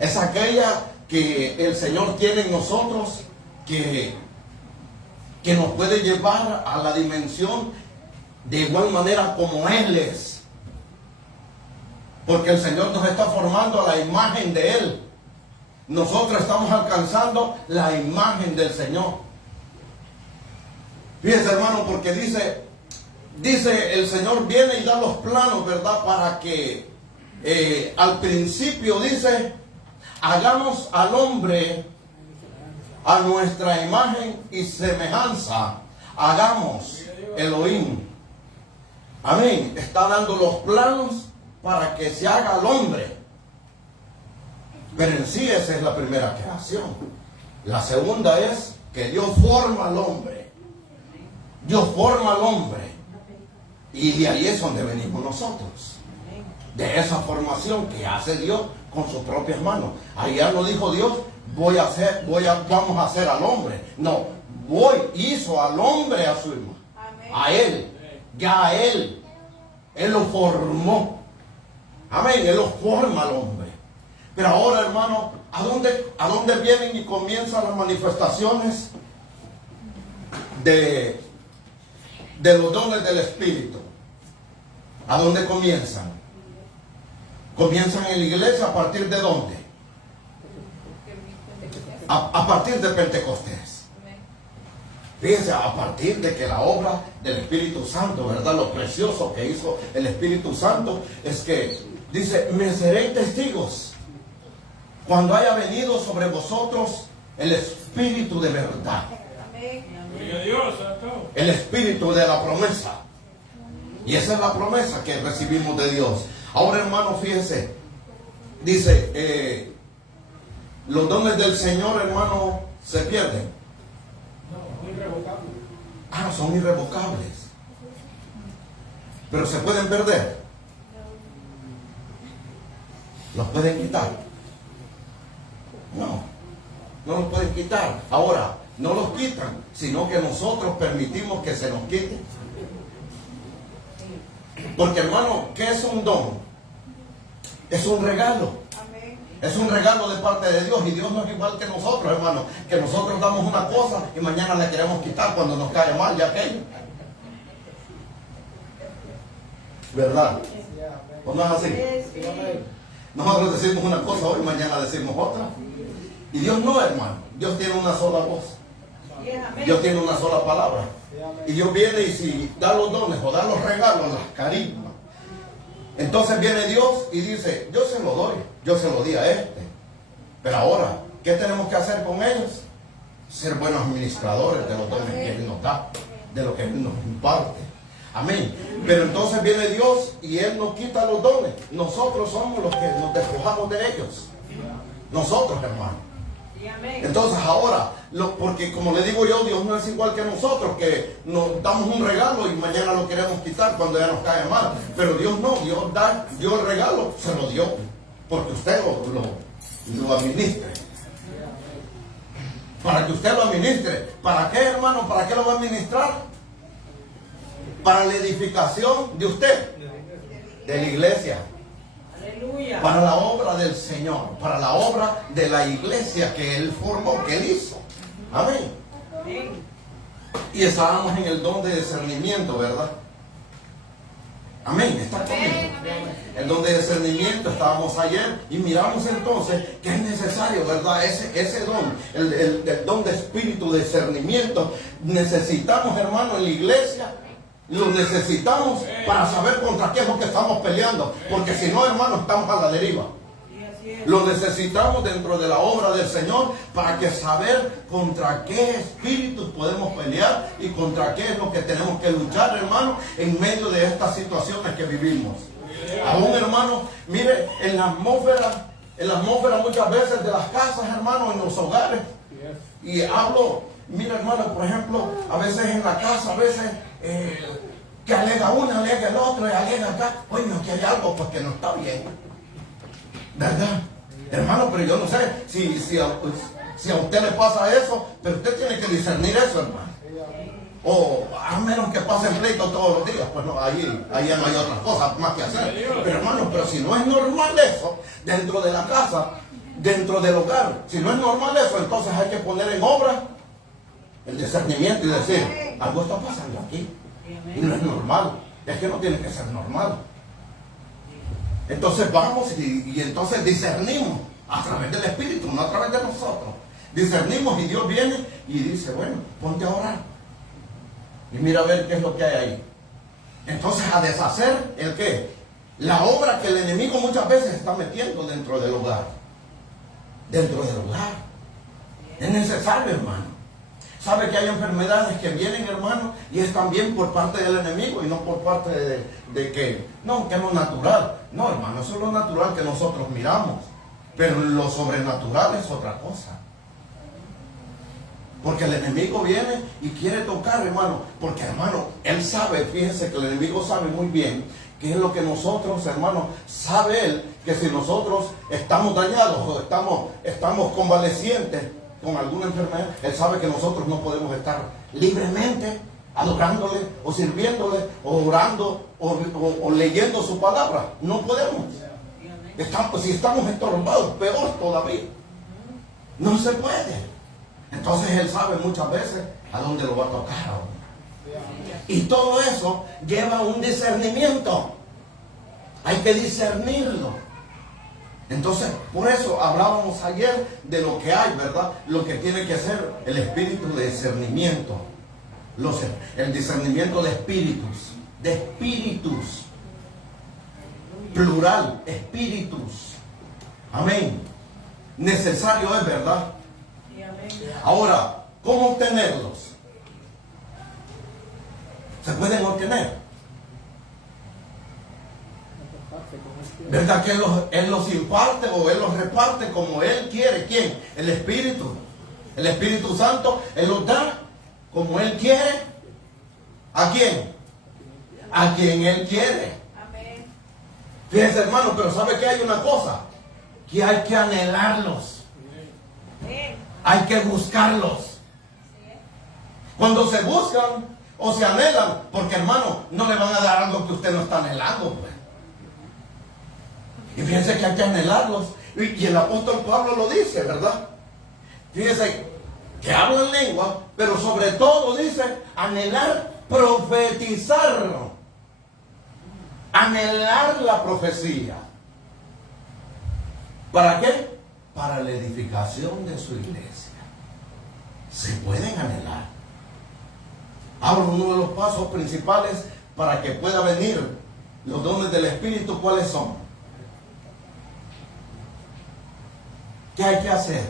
Es aquella que el Señor tiene en nosotros, que nos puede llevar a la dimensión de igual manera como Él es. Porque el Señor nos está formando a la imagen de Él. Nosotros estamos alcanzando la imagen del Señor. Fíjense, hermano, porque dice el Señor viene y da los planos, ¿verdad? Para que al principio dice, hagamos al hombre a nuestra imagen y semejanza. Hagamos, Elohim. Amén. Está dando los planos para que se haga al hombre. Pero en sí esa es la primera creación. La segunda es que Dios forma al hombre. Dios forma al hombre. Y de ahí es donde venimos nosotros. De esa formación que hace Dios con sus propias manos. Allá no dijo Dios, vamos a hacer al hombre. No, hizo al hombre a su imagen. A Él. Ya a Él. Él lo formó. Amén. Él lo forma al hombre. Pero ahora, hermano, ¿a dónde vienen y comienzan las manifestaciones de los dones del Espíritu? ¿A dónde comienzan? Comienzan en la iglesia. ¿A partir de dónde? A partir de Pentecostés. Fíjense, a partir de que la obra del Espíritu Santo, ¿verdad? Lo precioso que hizo el Espíritu Santo es que dice, me seréis testigos cuando haya venido sobre vosotros el Espíritu de verdad. El Espíritu de la promesa. Y esa es la promesa que recibimos de Dios. Ahora, hermano, fíjense, dice, los dones del Señor, hermano, se pierden. No, son irrevocables. Ah, son irrevocables. Pero se pueden perder. ¿Los pueden quitar? No los pueden quitar. Ahora, no los quitan, sino que nosotros permitimos que se nos quite. Porque, hermano, ¿qué es un don? Es un regalo. Es un regalo de parte de Dios. Y Dios no es igual que nosotros, hermano. Que nosotros damos una cosa y mañana le queremos quitar cuando nos cae mal ya aquello. ¿Verdad? ¿O no es así? Nosotros decimos una cosa hoy, mañana decimos otra. Y Dios no, hermano. Dios tiene una sola voz. Dios tiene una sola palabra. Y Dios viene y si da los dones o da los regalos, las carismas. Entonces viene Dios y dice, yo se lo doy, yo se lo di a este. Pero ahora, ¿qué tenemos que hacer con ellos? Ser buenos administradores de los dones que Él nos da, de lo que Él nos imparte. Amén. Pero entonces viene Dios y Él nos quita los dones. Nosotros somos los que nos despojamos de ellos. Nosotros, hermano. Entonces ahora, porque como le digo yo, Dios no es igual que nosotros, que nos damos un regalo y mañana lo queremos quitar cuando ya nos cae mal. Pero Dios no, Dios dio el regalo, se lo dio, porque usted lo administre. Para que usted lo administre. ¿Para qué, hermano? ¿Para qué lo va a administrar? Para la edificación de usted, de la iglesia. Para la obra del Señor, para la obra de la iglesia que Él formó, que Él hizo. Amén. Y estábamos en el don de discernimiento, ¿verdad? Amén. ¿Está conmigo? El don de discernimiento estábamos ayer y miramos entonces que es necesario, ¿verdad? Ese don, el don de espíritu de discernimiento, necesitamos, hermano, en la iglesia. Lo necesitamos para saber contra qué es lo que estamos peleando. Porque si no, hermano, estamos a la deriva. Lo necesitamos dentro de la obra del Señor para que saber contra qué espíritus podemos pelear y contra qué es lo que tenemos que luchar, hermano, en medio de estas situaciones que vivimos. Aún, hermano, mire, en la atmósfera muchas veces de las casas, hermano, en los hogares. Y hablo, mira, hermano, por ejemplo, a veces en la casa, a veces que alega uno, alega el otro, y alega acá. Oye, aquí hay algo pues que no está bien, ¿verdad? Hermano, pero yo no sé si a usted le pasa eso, pero usted tiene que discernir eso, hermano. O a menos que pasen pleito todos los días, pues no, ahí ya no hay otras cosas más que hacer. Pero hermano, pero si no es normal eso, dentro de la casa, dentro del hogar. Si no es normal eso, entonces hay que poner en obra el discernimiento y decir, algo está pasando aquí y no es normal. Es que no tiene que ser normal. Entonces vamos y entonces discernimos a través del Espíritu, no a través de nosotros. Discernimos y Dios viene y dice, bueno, ponte a orar y mira a ver qué es lo que hay ahí. Entonces a deshacer el qué, la obra que el enemigo muchas veces está metiendo dentro del hogar. Dentro del hogar es necesario, hermano. Sabe que hay enfermedades que vienen, hermano, y es también por parte del enemigo y no por parte de que no es lo natural. No, hermano, eso es lo natural que nosotros miramos, pero lo sobrenatural es otra cosa. Porque el enemigo viene y quiere tocar, hermano. Porque, hermano, él sabe, fíjense que el enemigo sabe muy bien qué es lo que nosotros, hermano, sabe él que si nosotros estamos dañados o estamos convalecientes con alguna enfermedad, él sabe que nosotros no podemos estar libremente adorándole o sirviéndole o orando o leyendo su palabra. No podemos. Si estamos estorbados, peor todavía. No se puede. Entonces él sabe muchas veces a dónde lo va a tocar. Y todo eso lleva un discernimiento. Hay que discernirlo. Entonces, por eso hablábamos ayer de lo que hay, ¿verdad? Lo que tiene que ser el espíritu de discernimiento. El discernimiento de espíritus. De espíritus. Plural, espíritus. Amén. Necesario es, ¿verdad? Ahora, ¿cómo obtenerlos? ¿Se pueden obtener? ¿Verdad que él los imparte o Él los reparte como Él quiere? ¿Quién? El Espíritu. El Espíritu Santo, Él los da como Él quiere. ¿A quién? A quien Él quiere. Fíjense, hermano, pero ¿sabe que hay una cosa? Que hay que anhelarlos. Hay que buscarlos. Cuando se buscan o se anhelan, porque, hermano, no le van a dar algo que usted no está anhelando, pues. Y fíjense que hay que anhelarlos. Y el apóstol Pablo lo dice, ¿verdad? Fíjense que habla en lengua, pero sobre todo dice anhelar, profetizar. Anhelar la profecía. ¿Para qué? Para la edificación de su iglesia. Se pueden anhelar. Ahora, uno de los pasos principales para que pueda venir los dones del Espíritu, ¿cuáles son? ¿Qué hay que hacer?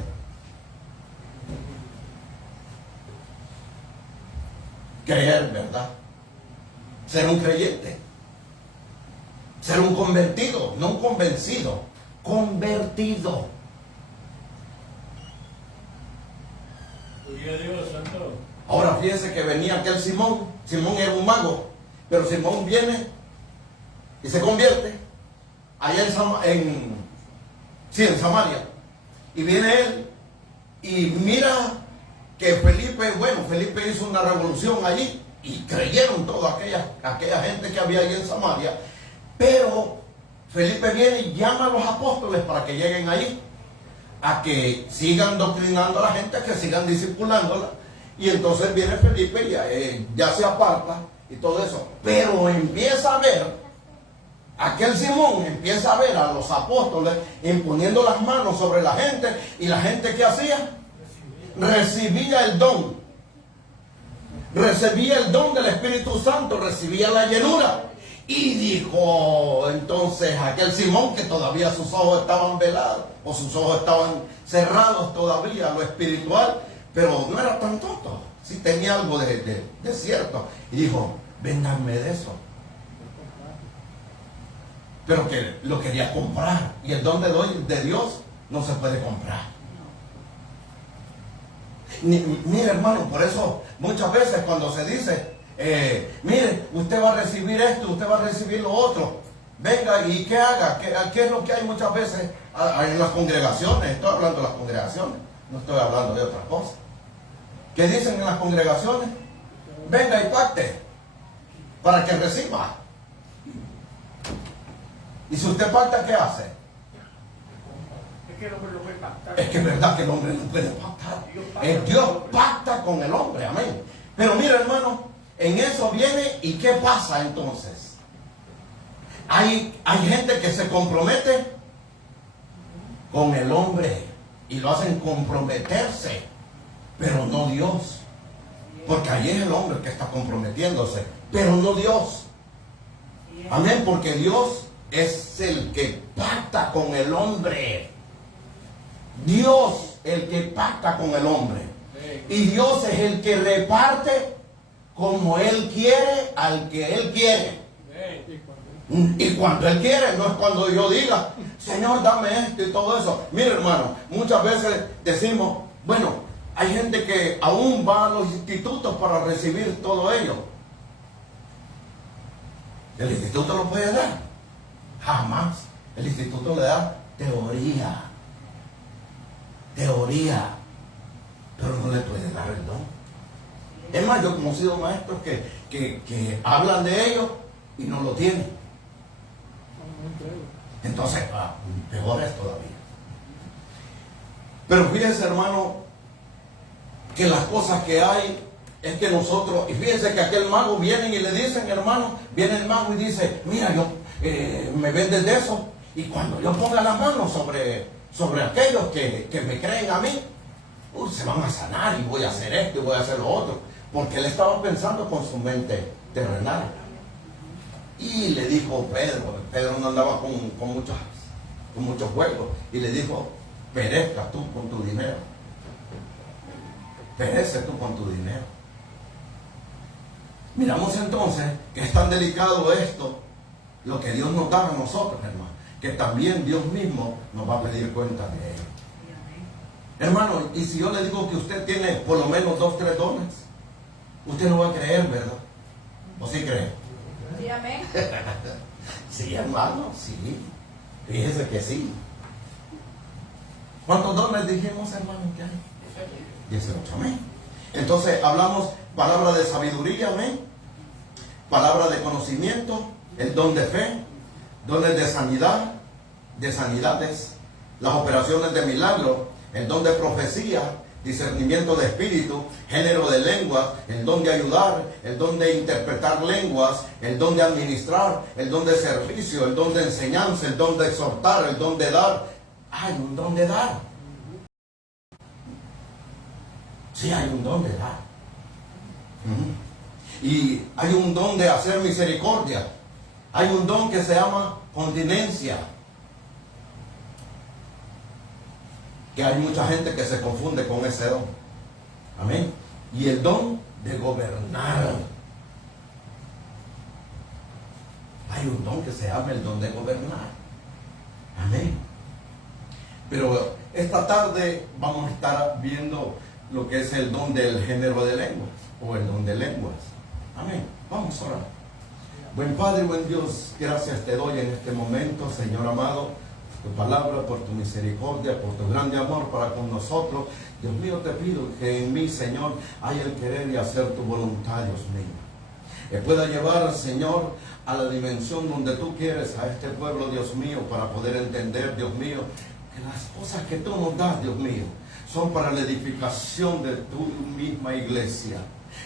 Creer, ¿verdad? Ser un creyente. Ser un convertido, no un convencido. Convertido. Ahora fíjense que venía aquel Simón. Simón era un mago, pero Simón viene y se convierte allá en Samaria. Y viene él y mira que Felipe hizo una revolución allí y creyeron toda aquella gente que había allí en Samaria. Pero Felipe viene y llama a los apóstoles para que lleguen ahí, a que sigan doctrinando a la gente, a que sigan discipulándola. Y entonces viene Felipe y ya se aparta y todo eso. Pero empieza a ver, aquel Simón empieza a ver a los apóstoles imponiendo las manos sobre la gente. Y la gente, ¿qué hacía? Recibía el don. Recibía el don del Espíritu Santo, recibía la llenura. Y dijo entonces aquel Simón, que todavía sus ojos estaban velados, o sus ojos estaban cerrados todavía a lo espiritual, pero no era tan tonto, sí tenía algo de cierto. Y dijo, vénganme de eso. Pero que lo quería comprar. Y el don de Dios no se puede comprar. Mire, hermano, por eso muchas veces cuando se dice, mire, usted va a recibir esto, usted va a recibir lo otro, venga y que haga, ¿qué es lo que hay muchas veces en las congregaciones? Estoy hablando de las congregaciones, no estoy hablando de otra cosa. ¿Qué dicen en las congregaciones? Venga y pacte para que reciba. Y si usted pacta, ¿qué hace? que el hombre no puede pactar. Es que es verdad que el hombre no puede pactar. Dios pacta con el hombre, amén. Pero mira, hermano, en eso viene, ¿y qué pasa entonces? Hay gente que se compromete con el hombre y lo hacen comprometerse, pero no Dios. Porque ahí es el hombre que está comprometiéndose, pero no Dios. Amén, porque Dios es el que pacta con el hombre. Dios el que pacta con el hombre. Y Dios es el que reparte como Él quiere al que Él quiere. Y cuando Él quiere, no es cuando yo diga, Señor, dame esto y todo eso. Mire, hermano, muchas veces decimos, bueno, hay gente que aún va a los institutos para recibir todo ello. ¿El instituto lo puede dar? Jamás. El instituto le da teoría. Teoría. Pero no le puede dar el don. Es más, yo he conocido maestros que hablan de ello y no lo tienen. Entonces, peor es todavía. Pero fíjense, hermano, que las cosas que hay es que nosotros, y fíjense que aquel mago vienen y le dicen, hermano, viene el mago y dice, mira, yo me vendes de eso, y cuando yo ponga las manos sobre aquellos que me creen a mí, se van a sanar y voy a hacer esto y voy a hacer lo otro, porque él estaba pensando con su mente terrenal. Y le dijo Pedro no andaba con muchos juegos, y le dijo, perezca tú con tu dinero. Perece tú con tu dinero. Miramos entonces que es tan delicado esto, lo que Dios nos da a nosotros, hermano, que también Dios mismo nos va a pedir cuenta de ello. Hermano, y si yo le digo que usted tiene por lo menos 2, 3 dones, usted no va a creer, ¿verdad? ¿O sí cree? Sí, amén. Sí, hermano, sí. Fíjese que sí. ¿Cuántos dones dijimos, hermano, que hay? 18, amén. Entonces hablamos palabra de sabiduría, amén. Palabra de conocimiento, el don de fe, dones de sanidad, de sanidades, las operaciones de milagro, el don de profecía, discernimiento de espíritu, género de lenguas, el don de ayudar, el don de interpretar lenguas, el don de administrar, el don de servicio, el don de enseñanza, el don de exhortar, el don de dar. Hay un don de dar. Sí, hay un don de dar. Y hay un don de hacer misericordia. Hay un don que se llama continencia. Que hay mucha gente que se confunde con ese don. Amén. Y el don de gobernar. Hay un don que se llama el don de gobernar. Amén. Pero esta tarde vamos a estar viendo lo que es el don del género de lenguas o el don de lenguas. Amén. Vamos a orar. Buen Padre, buen Dios, gracias te doy en este momento, Señor amado, tu palabra, por tu misericordia, por tu grande amor para con nosotros. Dios mío, te pido que en mí, Señor, haya el querer y hacer tu voluntad, Dios mío. Que pueda llevar, Señor, a la dimensión donde tú quieres a este pueblo, Dios mío, para poder entender, Dios mío, que las cosas que tú nos das, Dios mío, son para la edificación de tu misma iglesia.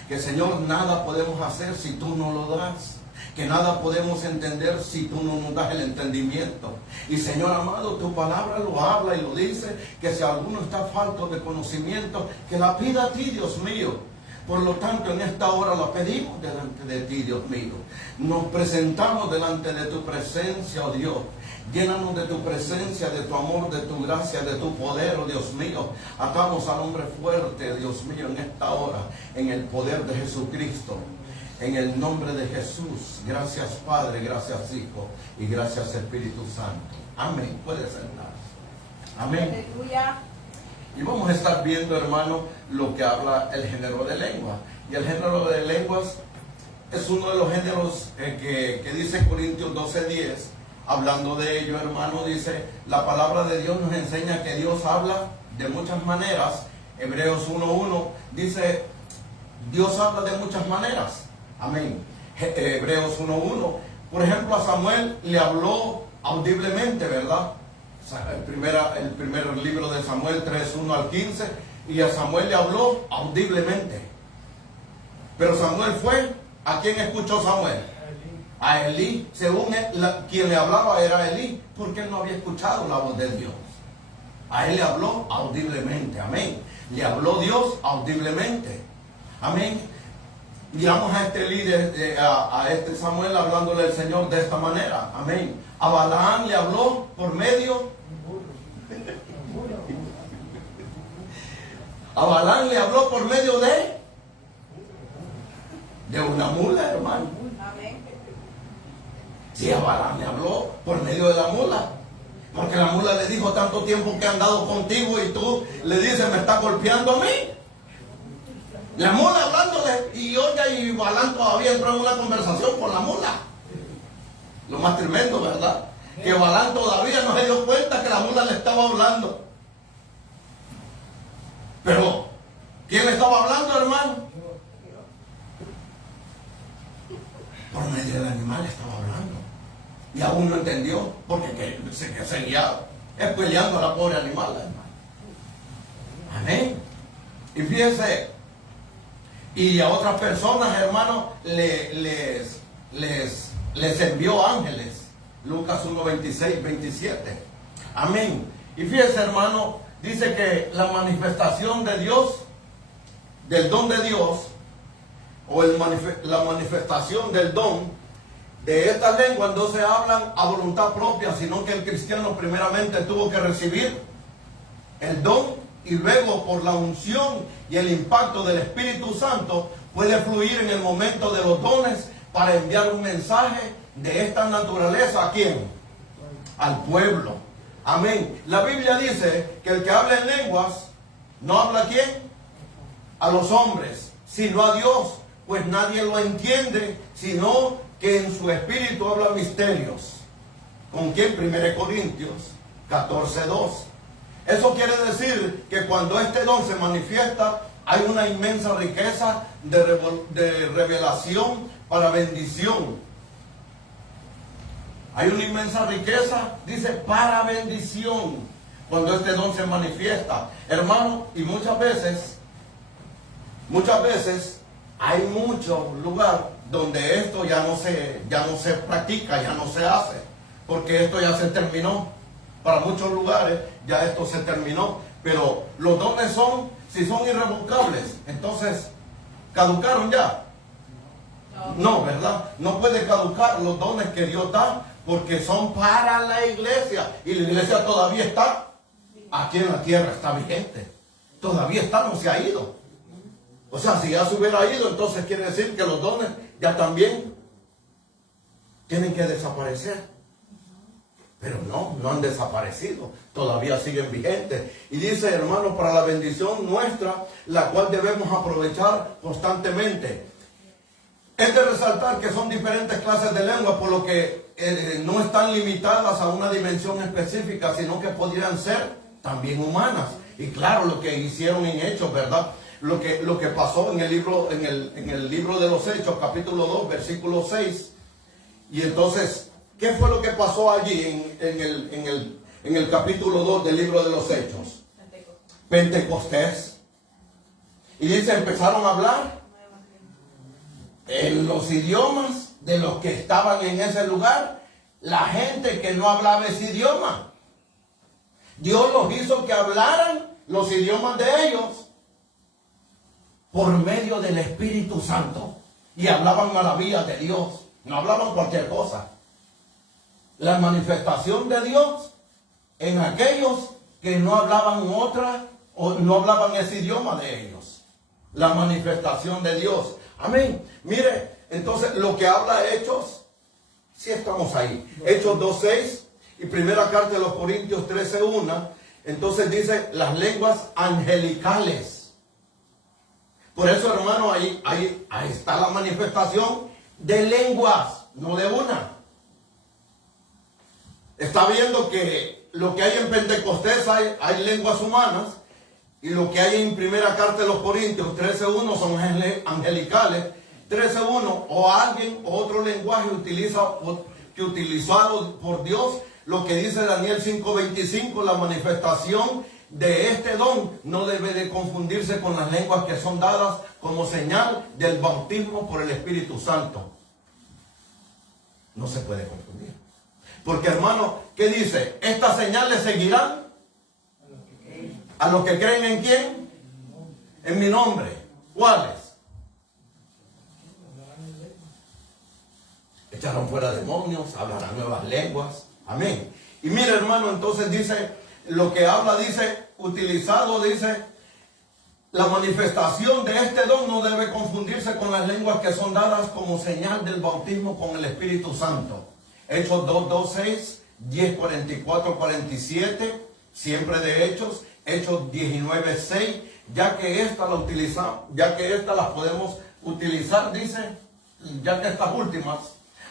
Que, Señor, nada podemos hacer si tú no lo das. Que nada podemos entender si tú no nos das el entendimiento. Y, Señor amado, tu palabra lo habla y lo dice, que si alguno está falto de conocimiento, que la pida a ti, Dios mío. Por lo tanto, en esta hora la pedimos delante de ti, Dios mío. Nos presentamos delante de tu presencia, oh Dios. Llénanos de tu presencia, de tu amor, de tu gracia, de tu poder, oh Dios mío. Atamos al hombre fuerte, Dios mío, en esta hora, en el poder de Jesucristo. En el nombre de Jesús. Gracias, Padre, gracias, Hijo, y gracias, Espíritu Santo. Amén. Puede sentarse. Amén. Aleluya. Y vamos a estar viendo, hermano, lo que habla el género de lengua. Y el género de lenguas es uno de los géneros que dice Corintios 12:10. Hablando de ello, hermano, dice, la palabra de Dios nos enseña que Dios habla de muchas maneras. Hebreos 1:1 dice, Dios habla de muchas maneras. Amén. Hebreos 1:1. Por ejemplo, a Samuel le habló audiblemente, ¿verdad? el primer libro de Samuel 3:1 al 15, y a Samuel le habló audiblemente. Pero Samuel fue, ¿a quién escuchó Samuel? A Elí. Según quien le hablaba era Elí, porque él no había escuchado la voz de Dios. A él le habló audiblemente, amén. Le habló Dios audiblemente, amén. Miramos a este líder, a este Samuel hablándole al Señor de esta manera, amén. A Balaam le habló por medio. A Balaam le habló por medio de una mula, hermano. Sí, a Balaam le habló por medio de la mula. Porque la mula le dijo: tanto tiempo que he andado contigo y tú le dices, me está golpeando a mí. La mula hablándole, y oiga, y Balaam todavía entró en una conversación con la mula. Lo más tremendo, ¿verdad? Que Balaam todavía no se dio cuenta que la mula le estaba hablando. Pero, ¿quién le estaba hablando, hermano? Por medio del animal estaba hablando. Y aún no entendió, porque se seguía peleando a la pobre animal, hermano. Amén. Y fíjense, y a otras personas, hermano, les envió ángeles. Lucas 1:26-27. Amén. Y fíjense, hermano, dice que la manifestación de Dios, del don de Dios, o la manifestación del don de estas lenguas no se hablan a voluntad propia, sino que el cristiano primeramente tuvo que recibir el don, y luego por la unción y el impacto del Espíritu Santo puede fluir en el momento de los dones para enviar un mensaje de esta naturaleza. ¿A quién? Al pueblo. Amén. La Biblia dice que el que habla en lenguas no habla ¿a quién? A los hombres, sino a Dios, pues nadie lo entiende, sino que en su espíritu habla misterios. ¿Con quién? 1 Corintios 14:2. Eso quiere decir que cuando este don se manifiesta, hay una inmensa riqueza de revelación para bendición. Hay una inmensa riqueza, dice, para bendición, cuando este don se manifiesta, hermano. Y muchas veces hay mucho lugar donde esto ya no se practica, ya no se hace, porque esto ya se terminó. Para muchos lugares ya esto se terminó, pero los dones si son irrevocables, entonces ¿caducaron ya? No, ¿verdad? No puede caducar los dones que Dios da, porque son para la iglesia, y la iglesia todavía está aquí en la tierra, está vigente, todavía está, no se ha ido. O sea, si ya se hubiera ido, entonces quiere decir que los dones ya también tienen que desaparecer. Pero no han desaparecido, todavía siguen vigentes. Y dice, hermano, para la bendición nuestra, la cual debemos aprovechar constantemente. Es de resaltar que son diferentes clases de lengua, por lo que no están limitadas a una dimensión específica, sino que podrían ser también humanas. Y claro, lo que hicieron en Hechos, ¿verdad? Lo que pasó en el libro de los Hechos, capítulo 2, versículo 6. Y entonces, ¿qué fue lo que pasó allí en el capítulo 2 del libro de los Hechos? Pentecostés. Y dice, empezaron a hablar en los idiomas de los que estaban en ese lugar, la gente que no hablaba ese idioma. Dios los hizo que hablaran los idiomas de ellos por medio del Espíritu Santo, y hablaban maravillas de Dios, no hablaban cualquier cosa. La manifestación de Dios en aquellos que no hablaban otra, o no hablaban ese idioma de ellos. La manifestación de Dios. Amén. Mire, entonces lo que habla Hechos, sí estamos ahí. Hechos 2:6 y primera carta de los Corintios 13:1. Entonces dice las lenguas angelicales. Por eso, hermano, ahí está la manifestación de lenguas, no de una. Está viendo que lo que hay en Pentecostés hay lenguas humanas, y lo que hay en primera carta de los Corintios 13:1 son angelicales. 13:1, o alguien o otro lenguaje utilizado por Dios lo que dice Daniel 5:25, la manifestación de este don no debe de confundirse con las lenguas que son dadas como señal del bautismo por el Espíritu Santo. No se puede confundir. Porque, hermano, ¿qué dice? Estas señales seguirán a los que creen en quién. En mi nombre. ¿Cuáles? Echarán fuera demonios, hablarán nuevas lenguas. Amén. Y mire, hermano, entonces dice, lo que habla, dice, utilizado, dice, la manifestación de este don no debe confundirse con las lenguas que son dadas como señal del bautismo con el Espíritu Santo. Hechos 2:6, 10:44-47, siempre de Hechos. Hechos 19:6, ya que estas las podemos utilizar, dice, ya que estas últimas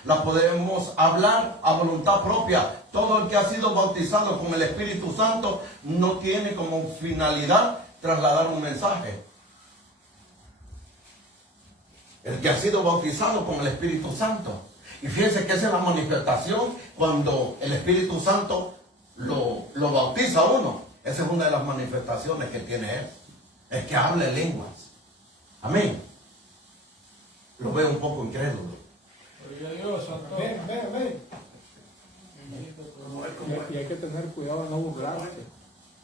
las podemos hablar a voluntad propia. Todo el que ha sido bautizado con el Espíritu Santo no tiene como finalidad trasladar un mensaje. El que ha sido bautizado con el Espíritu Santo. Y fíjense que esa es la manifestación cuando el Espíritu Santo lo bautiza a uno. Esa es una de las manifestaciones que tiene él. Es que hable lenguas. Amén. Lo veo un poco incrédulo. Ven. Y hay que tener cuidado de no burlarse.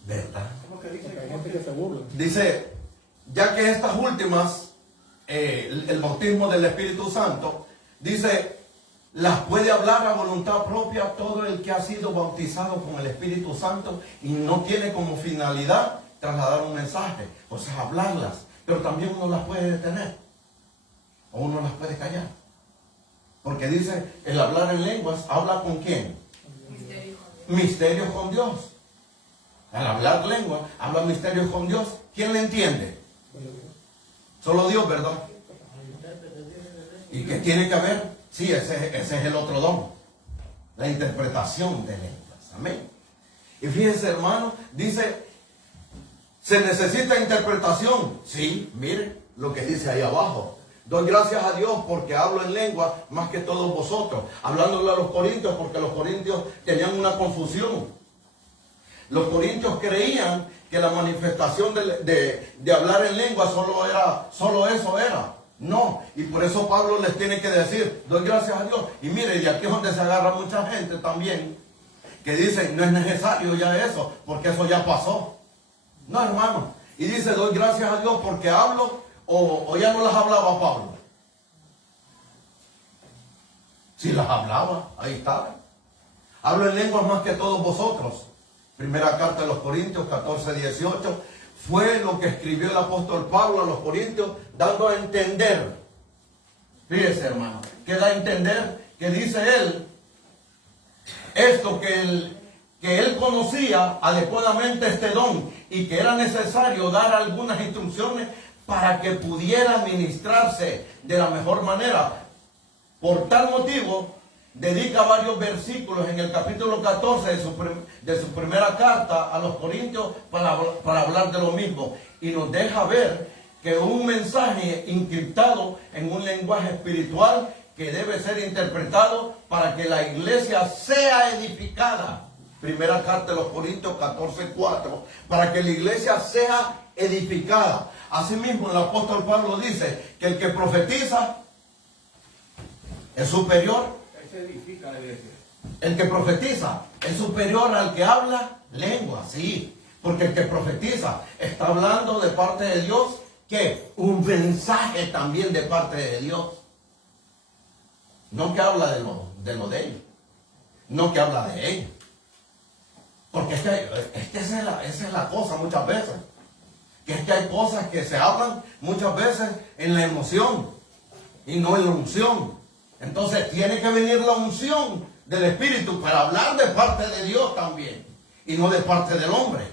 ¿Verdad? Porque hay gente que se burla. Dice, ya que estas últimas, el bautismo del Espíritu Santo, dice, las puede hablar a voluntad propia todo el que ha sido bautizado con el Espíritu Santo y no tiene como finalidad trasladar un mensaje, o sea, hablarlas, pero también uno las puede detener o uno las puede callar. Porque dice, el hablar en lenguas, ¿habla con quién? Misterios con Dios. Al hablar lengua, habla misterios con Dios. ¿Quién le entiende? Solo Dios, ¿verdad? ¿Y qué tiene que haber? Sí, ese es el otro don. La interpretación de lenguas. Amén. Y fíjense, hermano, dice, ¿se necesita interpretación? Sí, mire lo que dice ahí abajo. Doy gracias a Dios porque hablo en lengua más que todos vosotros. Hablándole a los corintios, porque los corintios tenían una confusión. Los corintios creían que la manifestación de hablar en lengua solo eso era. No, y por eso Pablo les tiene que decir, doy gracias a Dios. Y mire, de aquí es donde se agarra mucha gente también, que dicen, no es necesario ya eso, porque eso ya pasó. No, hermano. Y dice, doy gracias a Dios porque hablo, o ya no las hablaba Pablo. Si las hablaba, ahí está. Hablo en lenguas más que todos vosotros. Primera carta de los Corintios 14:18. Fue lo que escribió el apóstol Pablo a los Corintios, dando a entender. Fíjese, hermano, que da a entender que dice él, esto que él conocía adecuadamente este don y que era necesario dar algunas instrucciones para que pudiera ministrarse de la mejor manera. Por tal motivo, dedica varios versículos en el capítulo 14 de su primera carta a los Corintios para hablar de lo mismo. Y nos deja ver que un mensaje encriptado en un lenguaje espiritual que debe ser interpretado para que la iglesia sea edificada. Primera carta de los Corintios 14:4. Para que la iglesia sea edificada. Asimismo, el apóstol Pablo dice que el que profetiza es superior. Se edifica la iglesia. El que profetiza es superior al que habla lengua, sí. Porque el que profetiza está hablando de parte de Dios, que un mensaje también de parte de Dios. No que habla de lo de él. No que habla de él. Porque es que esa es la cosa muchas veces. Que es que hay cosas que se hablan muchas veces en la emoción y no en la unción. Entonces tiene que venir la unción del Espíritu para hablar de parte de Dios también y no de parte del hombre.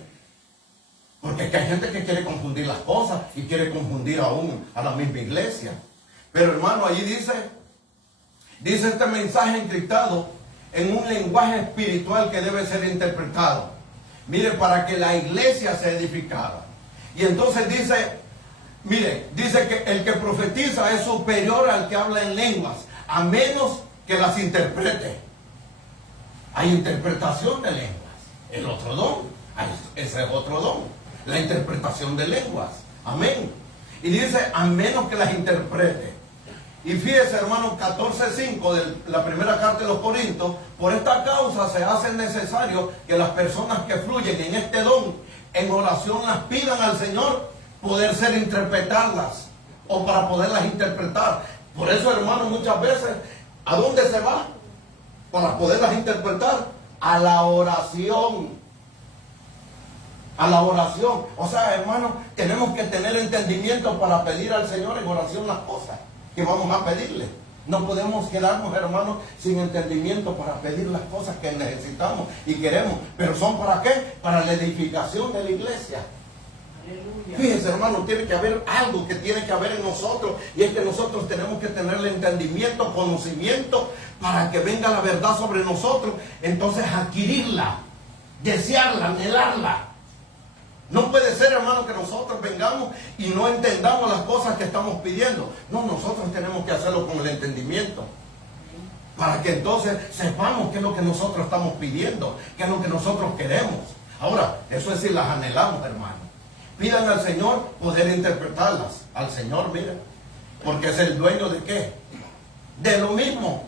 Porque es que hay gente que quiere confundir las cosas y quiere confundir aún a la misma iglesia. Pero hermano, allí dice este mensaje encriptado en un lenguaje espiritual que debe ser interpretado. Mire, para que la iglesia sea edificada. Y entonces dice que el que profetiza es superior al que habla en lenguas, a menos que las interprete. hay interpretación de lenguas. El otro don, ese es otro don, la interpretación de lenguas. Amén. Y dice, a menos que las interprete. Y fíjese, hermano, 14:5 de la primera carta de los Corintios, por esta causa se hace necesario que las personas que fluyen en este don, en oración las pidan al Señor, poder ser interpretarlas, o para poderlas interpretar. Por eso, hermano, muchas veces, ¿a dónde se va? Para poderlas interpretar, a la oración. A la oración. O sea, hermano, tenemos que tener entendimiento para pedir al Señor en oración las cosas que vamos a pedirle. No podemos quedarnos, hermanos, sin entendimiento para pedir las cosas que necesitamos y queremos. ¿Pero son para qué? Para la edificación de la iglesia. Aleluya. Fíjense, hermano, tiene que haber algo que tiene que haber en nosotros, y es que nosotros tenemos que tener el entendimiento, conocimiento, para que venga la verdad sobre nosotros. Entonces adquirirla, desearla, anhelarla. No puede ser, hermano, que nosotros vengamos y no entendamos las cosas que estamos pidiendo. No, nosotros tenemos que hacerlo con el entendimiento, para que entonces sepamos qué es lo que nosotros estamos pidiendo, qué es lo que nosotros queremos. Ahora, eso es si las anhelamos, hermano. Pidan al Señor poder interpretarlas. Al Señor, miren, porque es el dueño de ¿qué? De lo mismo.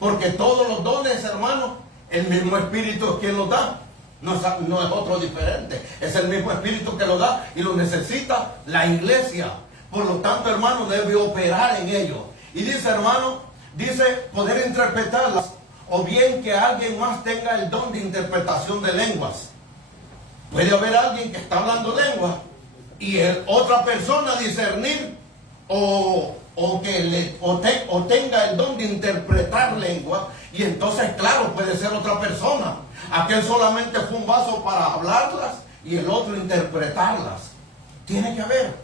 Porque todos los dones, hermano, el mismo Espíritu es quien los da. No es otro diferente. Es el mismo Espíritu que lo da y lo necesita la iglesia. Por lo tanto, hermano, debe operar en ello. Y dice, hermano, dice poder interpretarlas, o bien que alguien más tenga el don de interpretación de lenguas. Puede haber alguien que está hablando lengua y otra persona discernir o tenga el don de interpretar lengua, y entonces, claro, puede ser otra persona. Aquel solamente fue un vaso para hablarlas y el otro interpretarlas. Tiene que haber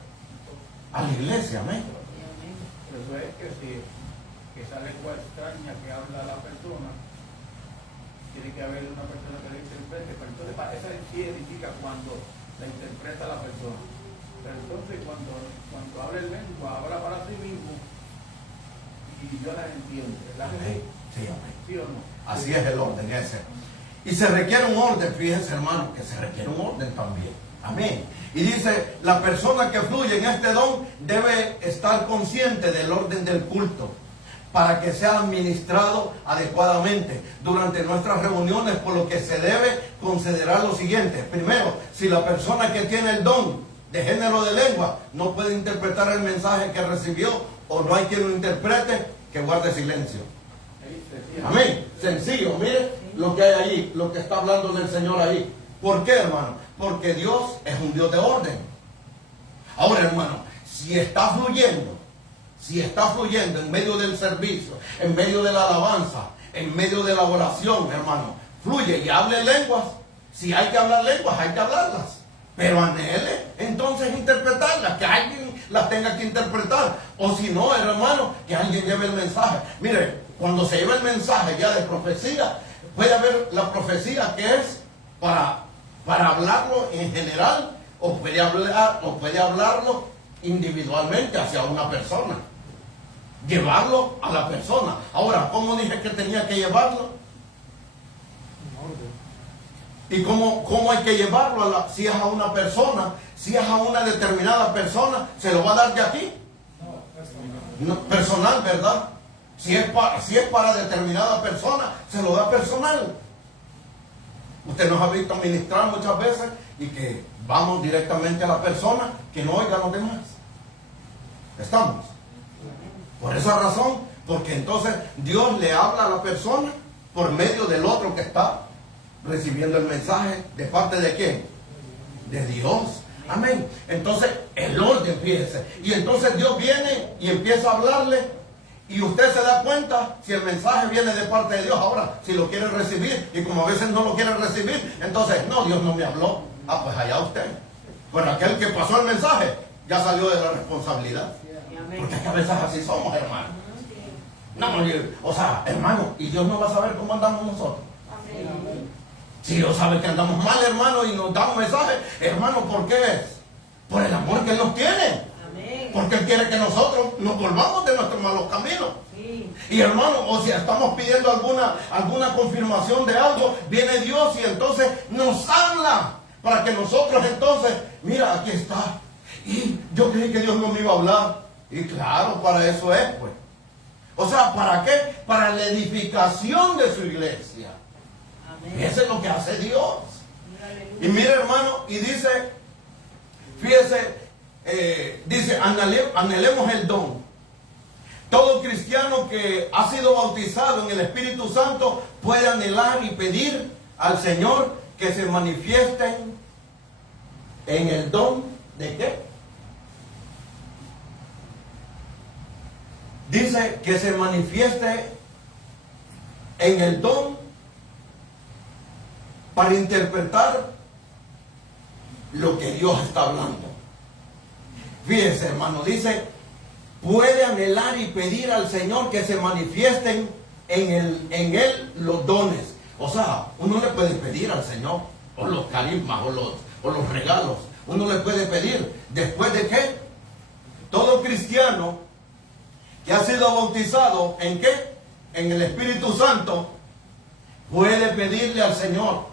a la iglesia, amén. Eso es que si esa lengua extraña que habla la persona, tiene que haber una persona que la interprete. Pero entonces, esa sí edifica cuando la interpreta la persona. Pero entonces, cuando habla el lengua, habla para sí mismo y yo la entiendo, ¿verdad? Sí, amén. ¿Sí o no? Así es el orden ese. Y se requiere un orden, fíjense, hermano, que se requiere un orden también. Amén. Y dice, la persona que fluye en este don debe estar consciente del orden del culto, para que sea administrado adecuadamente durante nuestras reuniones, por lo que se debe considerar lo siguiente. Primero, si la persona que tiene el don de género de lengua no puede interpretar el mensaje que recibió, o no hay quien lo interprete, que guarde silencio. Amén. Sencillo, mire lo que hay allí, lo que está hablando del Señor ahí. ¿Por qué, hermano? Porque Dios es un Dios de orden. Ahora, hermano, si está fluyendo en medio del servicio, en medio de la alabanza, en medio de la oración, hermano, fluye y hable lenguas. Si hay que hablar lenguas, hay que hablarlas. Pero anhele entonces interpretarlas, que alguien las tenga que interpretar. O si no, hermano, que alguien lleve el mensaje. Mire, cuando se lleva el mensaje ya de profecía, puede haber la profecía que es para hablarlo en general, o puede hablarlo individualmente hacia una persona. Llevarlo a la persona. Ahora, ¿cómo dije que tenía que llevarlo? ¿Y cómo hay que llevarlo? Si es a una persona, si es a una determinada persona, ¿se lo va a dar de aquí? No, personal, ¿verdad? Si es para determinada persona, se lo da personal. Usted nos ha visto ministrar muchas veces y que vamos directamente a la persona, que no oiga a los demás. ¿Estamos? Por esa razón, porque entonces Dios le habla a la persona por medio del otro que está recibiendo el mensaje. ¿De parte de quién? De Dios. Amén. Entonces, el orden, fíjese. Y entonces Dios viene y empieza a hablarle. Y usted se da cuenta si el mensaje viene de parte de Dios. Ahora, si lo quiere recibir, y como a veces no lo quiere recibir, entonces, no, Dios no me habló. Ah, pues allá usted. Pero aquel que pasó el mensaje ya salió de la responsabilidad. Porque es que a veces así somos, hermano. No, o sea, hermano, y Dios no va a saber cómo andamos nosotros. Si Dios sabe que andamos mal, hermano, y nos da un mensaje, hermano, ¿por qué es? Por el amor que Él nos tiene. Porque Él quiere que nosotros nos volvamos de nuestros malos caminos. Y hermano, o si estamos pidiendo alguna confirmación de algo, viene Dios y entonces nos habla para que nosotros entonces, mira, aquí está. Y yo creí que Dios no me iba a hablar. Y claro, para eso es, pues. O sea, ¿para qué? Para la edificación de su iglesia. Amén. Eso es lo que hace Dios. Y mire, hermano, y dice, fíjese, dice, anhelemos el don. Todo cristiano que ha sido bautizado en el Espíritu Santo puede anhelar y pedir al Señor que se manifiesten en el don de ¿qué? Dice que se manifieste en el don para interpretar lo que Dios está hablando. Fíjense, hermano, dice, puede anhelar y pedir al Señor que se manifiesten en él los dones. O sea, uno le puede pedir al Señor, o los carismas, o los regalos. Uno le puede pedir, después de que todo cristiano que ha sido bautizado, ¿en qué? En el Espíritu Santo, puede pedirle al Señor.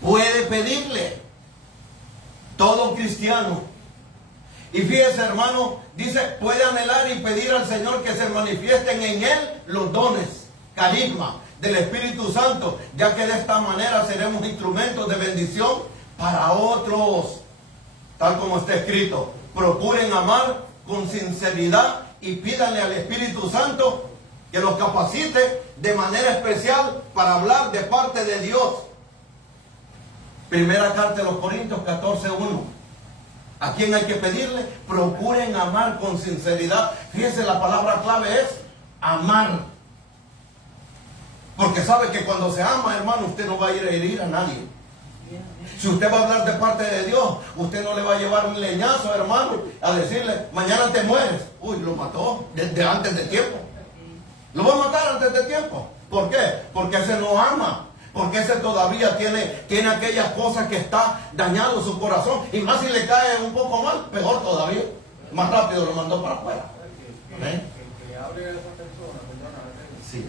Puede pedirle. Todo cristiano. Y fíjese, hermano, dice, puede anhelar y pedir al Señor que se manifiesten en él los dones, carisma del Espíritu Santo, ya que de esta manera seremos instrumentos de bendición para otros. Tal como está escrito, procuren amar con sinceridad y pídanle al Espíritu Santo que los capacite de manera especial para hablar de parte de Dios. Primera carta de los Corintios 14:1. ¿A quién hay que pedirle? Procuren amar con sinceridad. Fíjense, la palabra clave es amar. Porque sabe que cuando se ama, hermano, usted no va a ir a herir a nadie. Si usted va a hablar de parte de Dios, usted no le va a llevar un leñazo, hermano, a decirle, mañana te mueres. Uy, lo mató desde antes de tiempo. Lo va a matar antes de tiempo. ¿Por qué? Porque ese no ama. Porque ese todavía tiene aquellas cosas que está dañando su corazón. Y más si le cae un poco mal, peor todavía. Más rápido lo mandó para afuera. El que hable de esa persona, sí,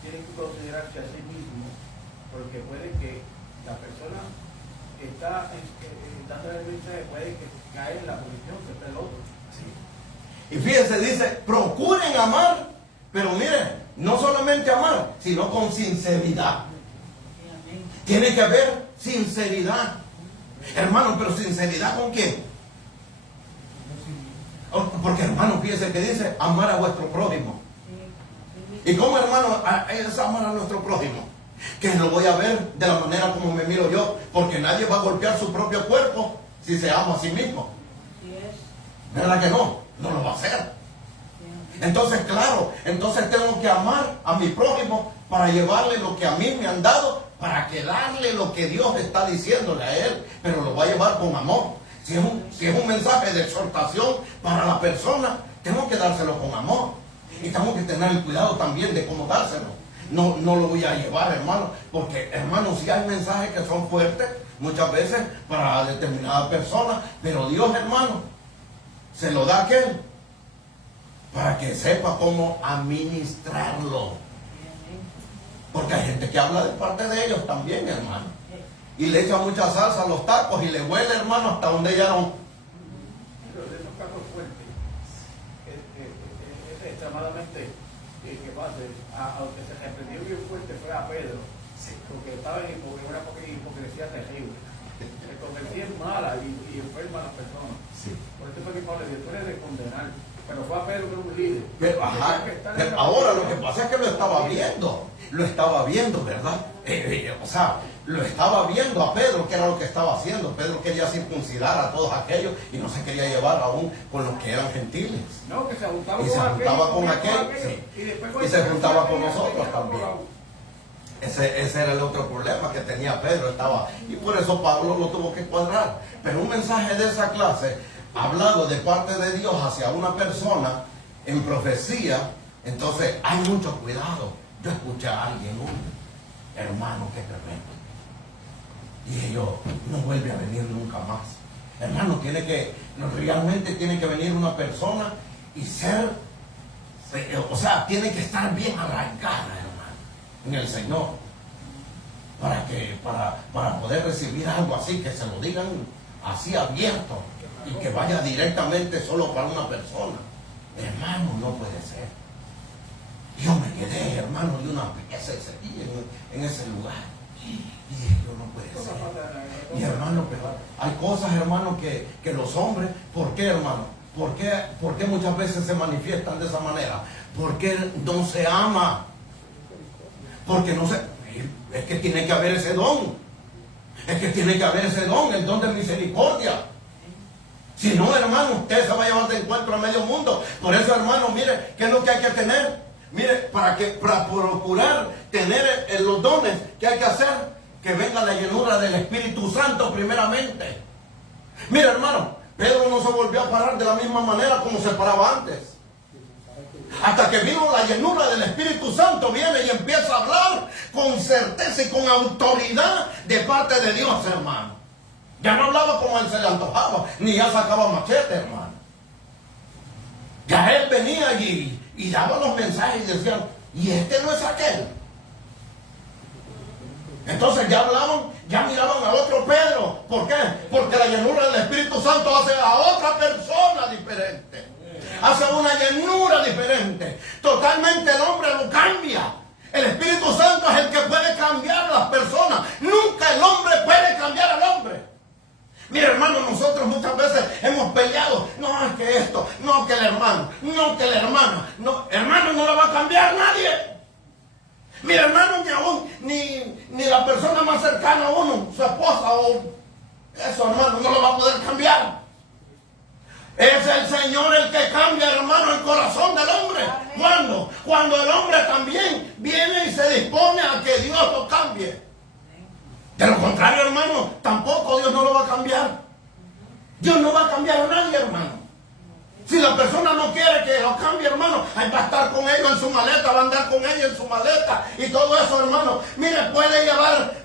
tiene que considerarse a sí mismo, porque puede que la persona que está dando el mensaje puede que caer en la posición que está el otro. Sí. Y fíjense, dice, procuren amar, pero miren, no solamente amar, sino con sinceridad. Tiene que haber sinceridad. Hermano, pero sinceridad ¿con quién? Porque, hermano, fíjense que dice amar a vuestro prójimo. ¿Y cómo, hermano, es amar a nuestro prójimo? Que lo voy a ver de la manera como me miro yo, porque nadie va a golpear su propio cuerpo si se ama a sí mismo. ¿Verdad que no? No lo va a hacer. Entonces, claro, entonces tengo que amar a mi prójimo para llevarle lo que a mí me han dado, para que darle lo que Dios está diciéndole a él, pero lo va a llevar con amor. Si es un mensaje de exhortación para la persona, tengo que dárselo con amor. Y tengo que tener el cuidado también de cómo dárselo. No lo voy a llevar, hermano, porque, hermano, si hay mensajes que son fuertes, muchas veces para determinada persona, pero Dios, hermano, se lo da a aquel para que sepa cómo administrarlo. Porque hay gente que habla de parte de ellos también, hermano. Y le echa mucha salsa a los tacos y le huele, hermano, hasta donde ya no. Pero de esos casos fuertes, es extremadamente que pase, aunque se reprendió bien fuerte, fue a Pedro. Sí. Porque estaba en una hipocresía terrible. Se convertía en mala y enferma a las personas. Sí. Por eso fue que Pablo dijo, tú eres de condenar. Pero fue a Pedro que era un líder. Pero ahora lo que pasa es que lo estaba viendo, ¿verdad? O sea, lo estaba viendo a Pedro, que era lo que estaba haciendo. Pedro quería circuncidar a todos aquellos y no se quería llevar aún con los que eran gentiles. No, que se juntaba y con se juntaba con aquel, sí. Y se juntaba con nosotros también. Ese era el otro problema que tenía Pedro, y por eso Pablo lo tuvo que cuadrar. Pero un mensaje de esa clase, hablado de parte de Dios hacia una persona en profecía, entonces hay mucho cuidado. Yo escuché a alguien, hermano, qué tremendo, y ellos no vuelve a venir nunca más. Hermano, realmente tiene que venir una persona y ser, o sea, tiene que estar bien arraigada, hermano, en el Señor. Para poder recibir algo así, que se lo digan así abierto y que vaya directamente solo para una persona. Hermano, no puede ser. Yo me quedé, hermano, de una pieza en ese lugar. Y dije, yo no puede ser. Y hermano, pero hay cosas, hermano, que los hombres, ¿por qué, hermano? ¿Por qué muchas veces se manifiestan de esa manera? Porque no se ama. Porque no se... Es que tiene que haber ese don. Es que tiene que haber ese don, el don de misericordia. Si no, hermano, usted se va a llevar de encuentro a medio mundo. Por eso, hermano, mire, ¿qué es lo que hay que tener? Mire, para procurar tener los dones, ¿qué hay que hacer? Que venga la llenura del Espíritu Santo primeramente. Mire, hermano, Pedro no se volvió a parar de la misma manera como se paraba antes. Hasta que vino la llenura del Espíritu Santo, viene y empieza a hablar con certeza y con autoridad de parte de Dios, hermano. Ya no hablaba como a él se le antojaba, ni ya sacaba machete, hermano. Ya él venía allí y daba los mensajes y decían, y este no es aquel. Entonces ya hablaban, ya miraban a otro Pedro. ¿Por qué? Porque la llenura del Espíritu Santo hace a otra persona diferente. Hace una llenura diferente. Totalmente el hombre lo cambia. El Espíritu Santo es el que puede cambiar a las personas. Nunca el hombre puede cambiar al hombre. Mira, hermano, nosotros muchas veces hemos peleado. No, es que esto, no que el hermano, no que la hermana. No, hermano, no lo va a cambiar nadie. Mira, hermano, ni la persona más cercana a uno, su esposa o eso, hermano, no lo va a poder cambiar. Es el Señor el que cambia, hermano, el corazón del hombre. ¿Cuándo? Cuando el hombre también viene y se dispone a que Dios lo cambie. De lo contrario, hermano, tampoco Dios no lo va a cambiar. Dios no va a cambiar a nadie, hermano. Si la persona no quiere que lo cambie, hermano, ahí va a estar con ellos en su maleta, va a andar con ellos en su maleta y todo eso, hermano. Mire,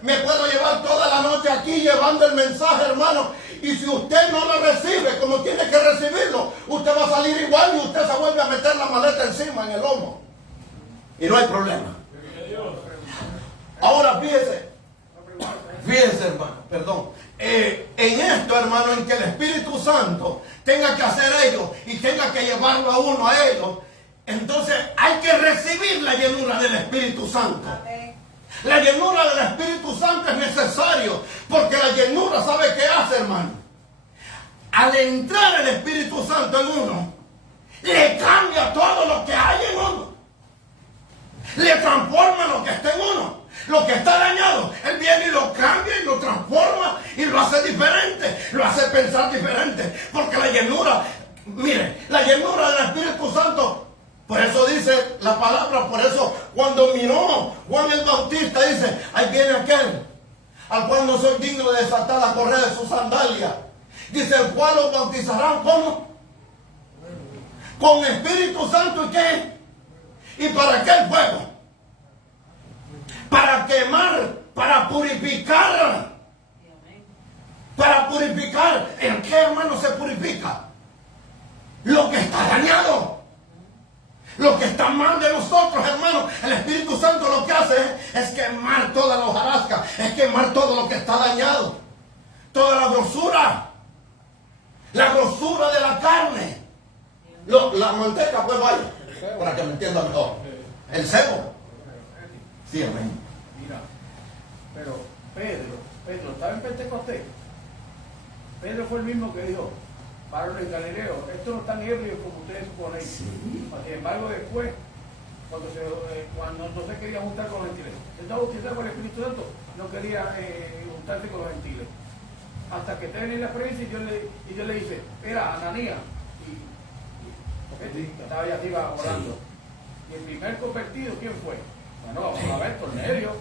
me puedo llevar toda la noche aquí llevando el mensaje, hermano. Y si usted no lo recibe como tiene que recibirlo, usted va a salir igual y usted se vuelve a meter la maleta encima en el lomo. Y no hay problema. Ahora fíjese, hermano, perdón. En esto, hermano, en que el Espíritu Santo tenga que hacer ello y tenga que llevarlo a uno a ellos, entonces hay que recibir la llenura del Espíritu Santo. La llenura del Espíritu Santo es necesario, porque la llenura, ¿sabe qué hace, hermano? Al entrar el Espíritu Santo en uno, le cambia todo lo que hay en uno. Le transforma lo que está en uno. Lo que está dañado, Él viene y lo cambia y lo transforma y lo hace diferente, lo hace pensar diferente. Porque la llenura, mire, la llenura del Espíritu Santo, por eso dice la palabra, por eso cuando miró Juan el Bautista dice, ahí viene aquel, al cual no soy digno de desatar la correa de su sandalia. Dice, el cual los bautizarán, ¿cómo? Con Espíritu Santo, ¿y qué? ¿Y para qué el fuego? Para quemar, para purificar. Para purificar. ¿En qué, hermano, se purifica? Lo que está dañado. Lo que está mal de nosotros, hermano. El Espíritu Santo lo que hace es quemar toda la hojarasca. Es quemar todo lo que está dañado. Toda la grosura. La grosura de la carne. La manteca, pues vaya. Para que me entienda mejor. El cebo. Sí, amén. Mira, pero Pedro estaba en Pentecostés. Pedro fue el mismo que dijo, Pablo y Galileo, estos no están ebrios como ustedes suponen. Sí. Sin embargo, después, cuando no se quería juntar con los gentiles, él estaba bautizado con el Espíritu Santo, no quería juntarse con los gentiles. Hasta que tenía la experiencia y yo le dije, era Ananías, porque estaba allá arriba orando. Sí. Y el primer convertido, ¿quién fue? Bueno, vamos a ver, Cornelio.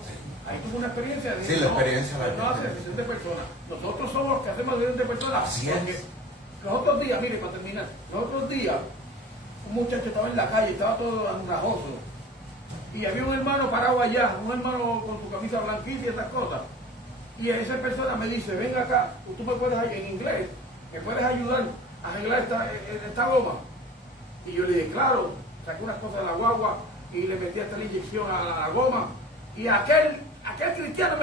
Ahí tuvo una experiencia. Sí, la experiencia. No hace 60 personas. Nosotros somos los que hacemos 60 personas. Así es. Los otros días, mire, para terminar, los otros días, un muchacho estaba en la calle, estaba todo andrajoso. Y había un hermano parado allá, un hermano con su camisa blanquita y esas cosas. Y esa persona me dice, venga acá, tú me puedes en inglés, ¿me puedes ayudar a arreglar esta goma? Y yo le dije, claro, saqué unas cosas de la guagua y le metí hasta la inyección a la goma. Y aquel cristiano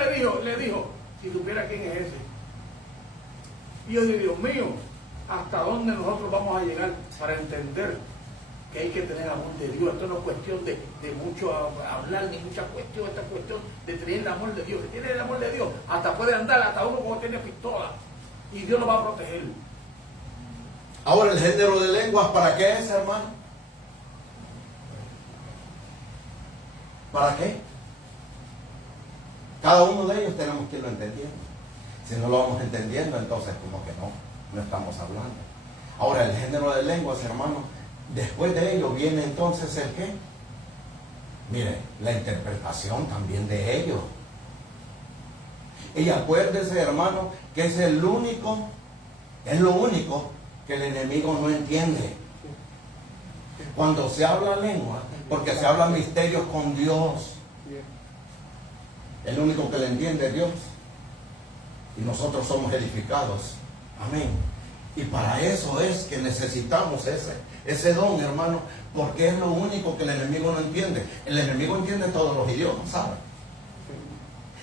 le dijo, si supiera quién es ese. Y yo dije, Dios mío, ¿hasta dónde nosotros vamos a llegar para entender que hay que tener amor de Dios? Esto no es cuestión de mucho hablar, ni mucha cuestión, esta es cuestión de tener el amor de Dios. Si tiene el amor de Dios, hasta puede andar, hasta uno como tiene pistola, y Dios lo va a proteger. Ahora, el género de lenguas, ¿para qué es, hermano? ¿Para qué? Cada uno de ellos tenemos que irlo entendiendo. Si no lo vamos entendiendo, entonces como que no estamos hablando. Ahora, el género de lenguas, hermano, después de ello viene entonces el qué. Mire, la interpretación también de ello. Y acuérdese, hermano, que es lo único que el enemigo no entiende. Cuando se habla lengua, porque se habla misterios con Dios, el único que le entiende es Dios. Y nosotros somos edificados. Amén. Y para eso es que necesitamos ese don, hermano, porque es lo único que el enemigo no entiende. El enemigo entiende todos los idiomas, ¿sabe?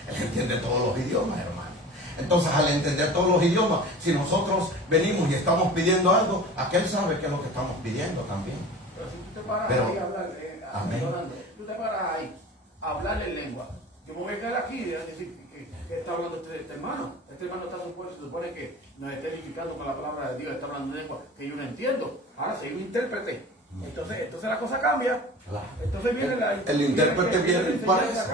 Él entiende todos los idiomas, hermano. Entonces, al entender todos los idiomas, si nosotros venimos y estamos pidiendo algo, aquel sabe qué es lo que estamos pidiendo también. Pero si tú te paras ahí a hablar, tú te paras ahí a hablar en lengua, yo me voy a quedar aquí y decir que está hablando este hermano. Este hermano se supone que nos está edificando con la palabra de Dios, está hablando en lengua que yo no entiendo. Ahora, si hay un intérprete, entonces la cosa cambia. Entonces viene el intérprete viene para eso.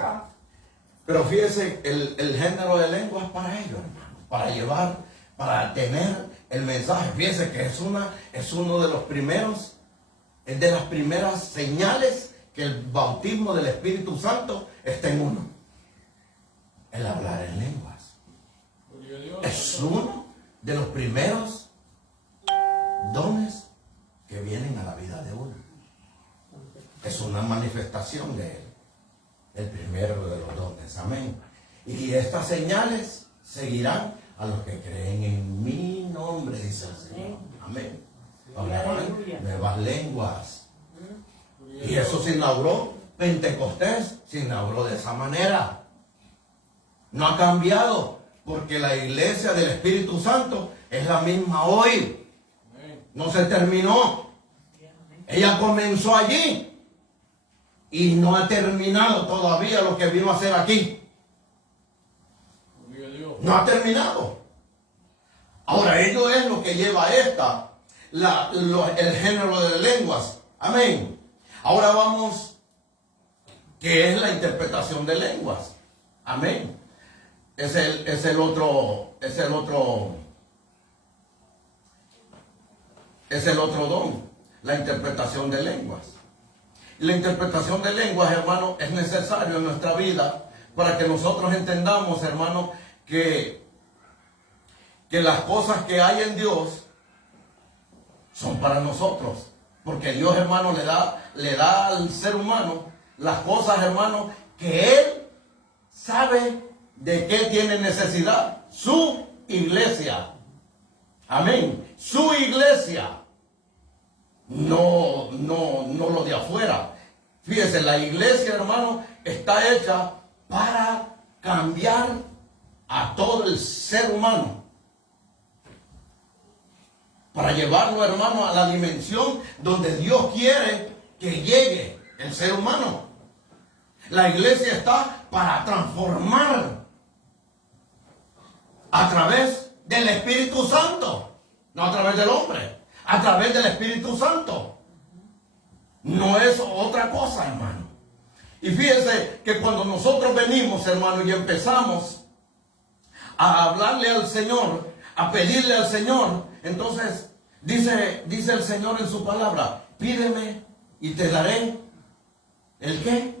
Pero fíjese, el género de lengua es para ellos, hermano, para llevar, para tener el mensaje. Fíjese que es uno de los primeros, es de las primeras señales que el bautismo del Espíritu Santo está en uno. El hablar en lenguas. Es uno de los primeros dones que vienen a la vida de uno. Es una manifestación de él. El primero de los dones. Amén. Y estas señales seguirán a los que creen en mi nombre, dice el Señor. Amén. Hablarán nuevas lenguas. Y eso se inauguró, Pentecostés se inauguró de esa manera. No ha cambiado, porque la iglesia del Espíritu Santo es la misma hoy. No se terminó. Ella comenzó allí y no ha terminado todavía lo que vino a hacer aquí. No ha terminado. Ahora, ello es lo que lleva el género de lenguas. Amén. Ahora vamos, ¿qué es la interpretación de lenguas? Amén. Es el otro don, la interpretación de lenguas. La interpretación de lenguas, hermano, es necesario en nuestra vida para que nosotros entendamos, hermano, que las cosas que hay en Dios son para nosotros. Porque Dios, hermano, le da al ser humano las cosas, hermano, que Él sabe de qué tiene necesidad. Su iglesia. Amén. Su iglesia. No lo de afuera. Fíjese, la iglesia, hermano, está hecha para cambiar a todo el ser humano. Para llevarlo, hermano, a la dimensión donde Dios quiere que llegue el ser humano. La iglesia está para transformar a través del Espíritu Santo. No a través del hombre. A través del Espíritu Santo. No es otra cosa, hermano. Y fíjense que cuando nosotros venimos, hermano, y empezamos a hablarle al Señor, a pedirle al Señor, entonces dice el Señor en su palabra, pídeme y te daré. ¿El qué?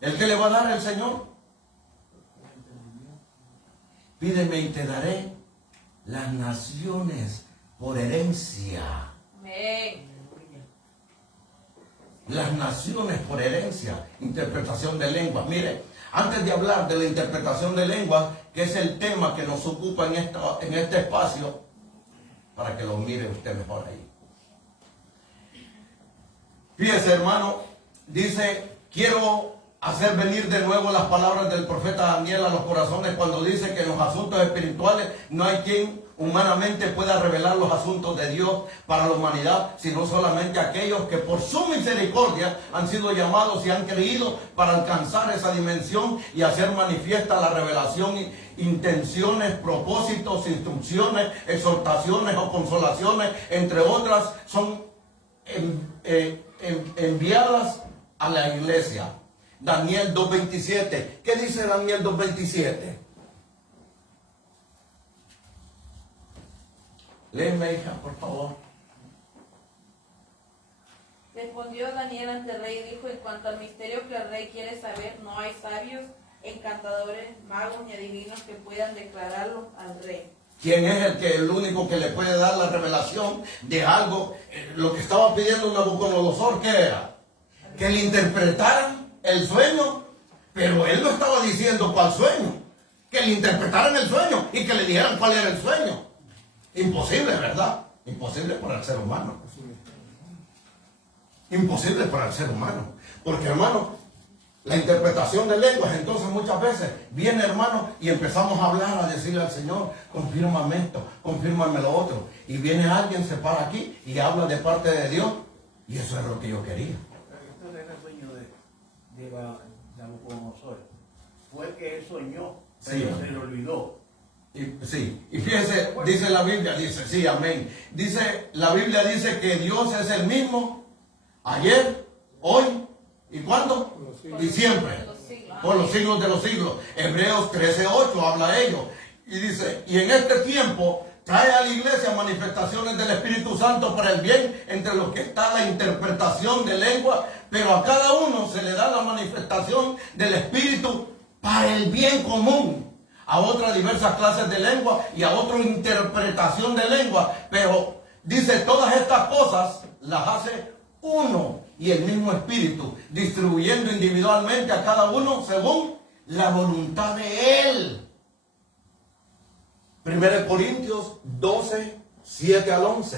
¿El qué le va a dar el Señor? Pídeme y te daré las naciones por herencia. Amén. Las naciones por herencia. Interpretación de lenguas. Mire, antes de hablar de la interpretación de lenguas, que es el tema que nos ocupa en este espacio, para que lo mire usted mejor ahí. Fíjese, hermano, dice, quiero hacer venir de nuevo las palabras del profeta Daniel a los corazones cuando dice que en los asuntos espirituales no hay quien humanamente pueda revelar los asuntos de Dios para la humanidad, sino solamente aquellos que por su misericordia han sido llamados y han creído para alcanzar esa dimensión y hacer manifiesta la revelación, intenciones, propósitos, instrucciones, exhortaciones o consolaciones, entre otras, son enviadas a la iglesia. Daniel 2.27. ¿Qué dice Daniel 2.27? Léeme, hija, por favor. Respondió Daniel ante el rey y dijo, en cuanto al misterio que el rey quiere saber, no hay sabios, encantadores, magos ni adivinos que puedan declararlo al rey. ¿Quién es el único que le puede dar la revelación de algo? Lo que estaba pidiendo Nabucodonosor, ¿qué era? Que le interpretaran el sueño, pero él no estaba diciendo cuál sueño. Que le interpretaran el sueño y que le dijeran cuál era el sueño. Imposible, ¿verdad? Imposible para el ser humano. Imposible para el ser humano. Porque, hermano, la interpretación de lenguas, entonces muchas veces viene, hermano, y empezamos a hablar, a decirle al Señor, confírmame esto, confírmame lo otro. Y viene alguien, se para aquí y habla de parte de Dios. Y eso es lo que yo quería. Esto era el sueño de Nabucodonosor. Fue que él soñó, pero Sí. se le olvidó. Sí, y fíjese, dice la Biblia, dice, sí, amén. Dice, la Biblia dice que Dios es el mismo ayer, hoy y ¿cuándo? Y siempre, por los siglos de los siglos. Hebreos 13:8 habla de ello. Y dice, y en este tiempo trae a la iglesia manifestaciones del Espíritu Santo para el bien, entre los que está la interpretación de lengua, pero a cada uno se le da la manifestación del Espíritu para el bien común. A otras diversas clases de lengua y a otra interpretación de lengua, pero dice, todas estas cosas las hace uno y el mismo Espíritu, distribuyendo individualmente a cada uno según la voluntad de Él. 1 Corintios 12:7-11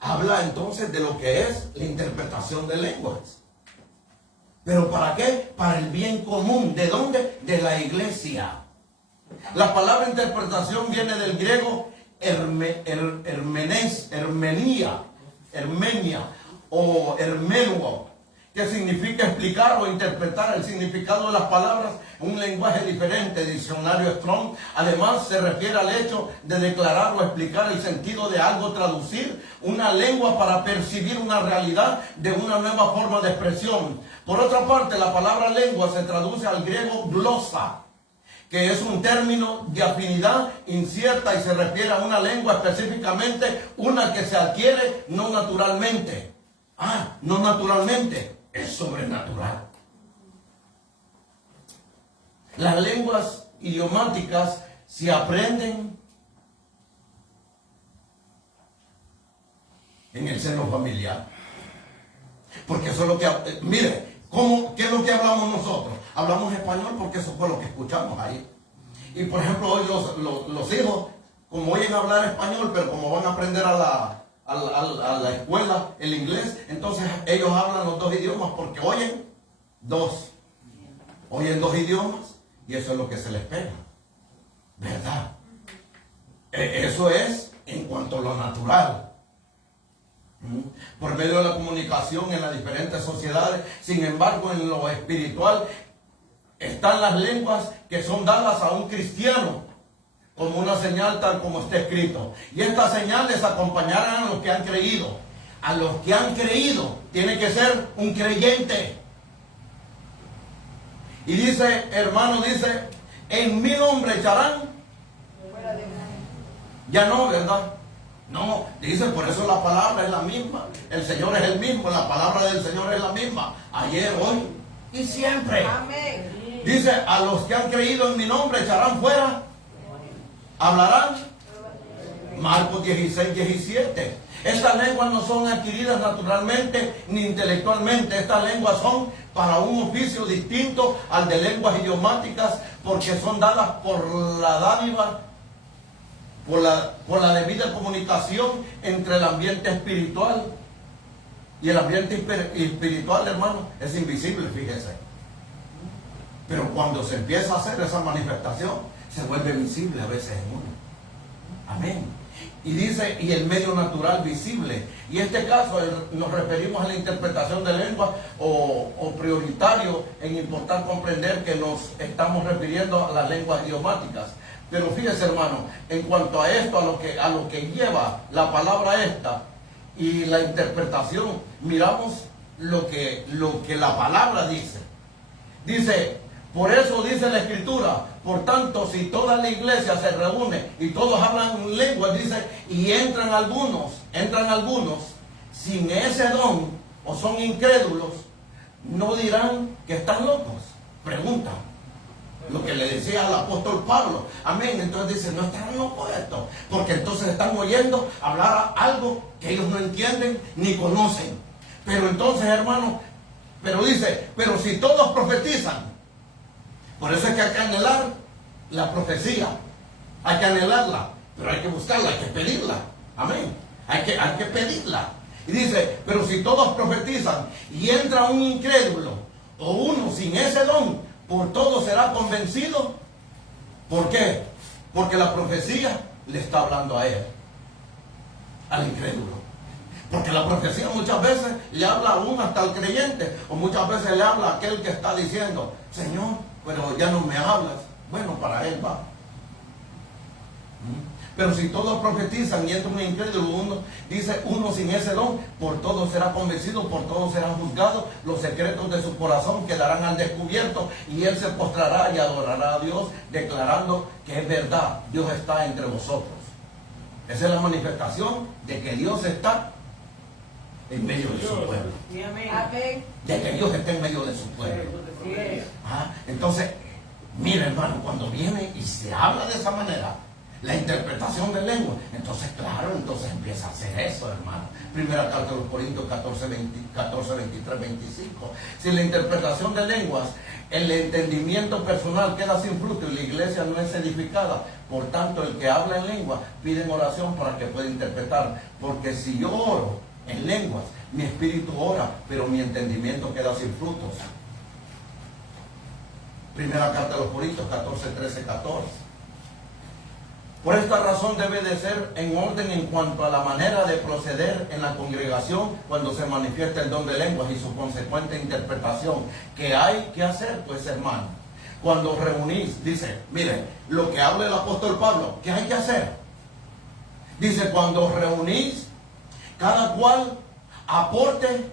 habla entonces de lo que es la interpretación de lenguas. ¿Pero para qué? Para el bien común. ¿De dónde? De la iglesia. La palabra interpretación viene del griego hermenia o hermenuo, que significa explicar o interpretar el significado de las palabras en un lenguaje diferente. Diccionario Strong además se refiere al hecho de declarar o explicar el sentido de algo, traducir una lengua para percibir una realidad de una nueva forma de expresión. Por otra parte, la palabra lengua se traduce al griego glosa, que es un término de afinidad incierta y se refiere a una lengua, específicamente una que se adquiere no naturalmente. No naturalmente, es sobrenatural. Las lenguas idiomáticas se aprenden en el seno familiar. Porque eso es lo que... mire, ¿qué es lo que hablamos nosotros? Hablamos español porque eso fue lo que escuchamos ahí. Y por ejemplo, hoy los hijos, como oyen hablar español, pero como van a aprender a la escuela el inglés, entonces ellos hablan los dos idiomas porque oyen dos idiomas y eso es lo que se les pega, ¿verdad? Eso es en cuanto a lo natural. Por medio de la comunicación en las diferentes sociedades. Sin embargo, en lo espiritual están las lenguas que son dadas a un cristiano como una señal, tal como está escrito. Y estas señales acompañarán a los que han creído. A los que han creído tiene que ser un creyente. Y dice, hermano, dice, en mi nombre echarán. Ya no, ¿verdad? No, dice, por eso la palabra es la misma. El Señor es el mismo, la palabra del Señor es la misma. Ayer, hoy y siempre. Amén. Dice, a los que han creído en mi nombre echarán fuera. Hablarán. Marcos 16:17. Estas lenguas no son adquiridas naturalmente ni intelectualmente. Estas lenguas son para un oficio distinto al de lenguas idiomáticas, porque son dadas por la dádiva por la debida comunicación entre el ambiente espiritual. Y el ambiente espiritual, hermano, es invisible, fíjese. Pero cuando se empieza a hacer esa manifestación, se vuelve visible a veces en uno. Amén. Y dice, y el medio natural visible. Y en este caso nos referimos a la interpretación de lengua o prioritario en importar comprender que nos estamos refiriendo a las lenguas idiomáticas. Pero fíjese, hermano, en cuanto a esto, a lo que lleva la palabra esta y la interpretación, miramos lo que la palabra dice. Dice, por eso dice la Escritura, por tanto, si toda la iglesia se reúne y todos hablan lenguas, dice, y entran algunos sin ese don o son incrédulos, no dirán que están locos. Pregunta. Lo que le decía al apóstol Pablo. Amén. Entonces dice, no están locos estos, porque entonces están oyendo hablar algo que ellos no entienden ni conocen. Pero entonces, hermano, pero dice, pero si todos profetizan, por eso es que hay que anhelar la profecía, hay que anhelarla, pero hay que buscarla, hay que pedirla. Amén. Hay que pedirla. Y dice, pero si todos profetizan y entra un incrédulo o uno sin ese don, por todo será convencido. ¿Por qué? Porque la profecía le está hablando a él, al incrédulo. Porque la profecía muchas veces le habla a uno hasta al creyente, o muchas veces le habla a aquel que está diciendo, Señor, pero ya no me hablas. Bueno, para él va. Pero si todos profetizan y entra un incrédulo, dice, uno sin ese don, por todo será convencido, por todo será juzgado, los secretos de su corazón quedarán al descubierto y él se postrará y adorará a Dios, declarando que es verdad, Dios está entre vosotros. Esa es la manifestación de que Dios está en medio de su pueblo. Amén. De que Dios está en medio de su pueblo. Entonces, mira, hermano, cuando viene y se habla de esa manera, la interpretación de lengua, entonces claro, entonces empieza a hacer eso, hermano. Primera carta de los Corintios 14, 23, 25. Si la interpretación de lenguas, el entendimiento personal queda sin fruto y la iglesia no es edificada, por tanto el que habla en lengua pide en oración para que pueda interpretar, porque si yo oro en lenguas, mi espíritu ora, pero mi entendimiento queda sin frutos. Primera carta de los Corintios 14, 13, 14. Por esta razón debe de ser en orden en cuanto a la manera de proceder en la congregación cuando se manifiesta el don de lenguas y su consecuente interpretación. ¿Qué hay que hacer, pues, hermano? Cuando reunís, dice, mire, lo que habla el apóstol Pablo, ¿qué hay que hacer? Dice, cuando reunís, cada cual aporte.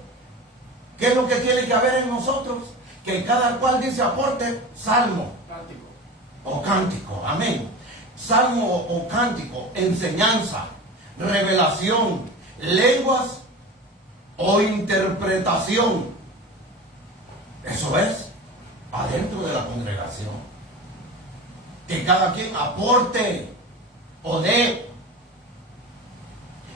¿Qué es lo que tiene que haber en nosotros? Que cada cual dice aporte salmo o cántico. Amén. Salmo o cántico, enseñanza, revelación, lenguas o interpretación. Eso es adentro de la congregación. Que cada quien aporte o dé.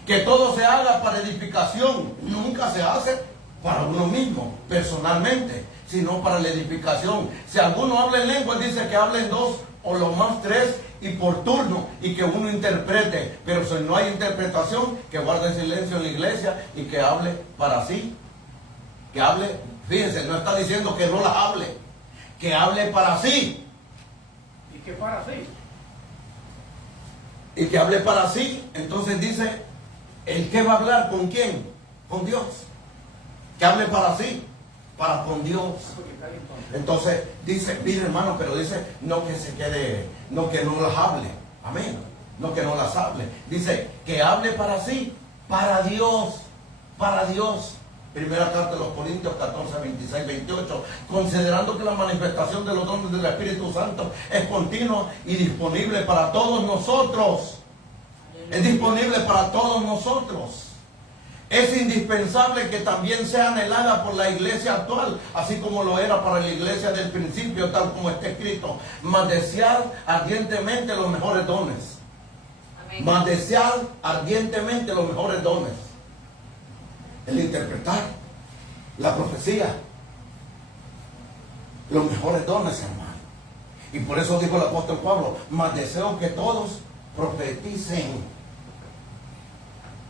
Que todo se haga para edificación. Nunca se hace para uno mismo, personalmente, sino para la edificación. Si alguno habla en lenguas, dice que hablen dos o lo más tres y por turno, y que uno interprete. Pero si no hay interpretación, que guarde silencio en la iglesia y que hable para sí. Que hable, fíjense, no está diciendo que no las hable, que hable para sí. ¿Y qué para sí? Y que hable para sí. Entonces dice, ¿el que va a hablar con quién? Con Dios. Que hable para sí, para con Dios. Entonces dice, mire, hermano, pero dice, no que se quede, no que no las hable. Amén. No que no las hable. Dice, que hable para sí, para Dios. Para Dios. Primera carta de los Corintios 14, 26, 28. Considerando que la manifestación de los dones del Espíritu Santo es continua y disponible para todos nosotros. Es disponible para todos nosotros. Es indispensable que también sea anhelada por la iglesia actual, así como lo era para la iglesia del principio, tal como está escrito. Mas desear ardientemente los mejores dones. Amén. Mas desear ardientemente los mejores dones. El interpretar, la profecía, los mejores dones, hermano. Y por eso dijo el apóstol Pablo, mas deseo que todos profeticen.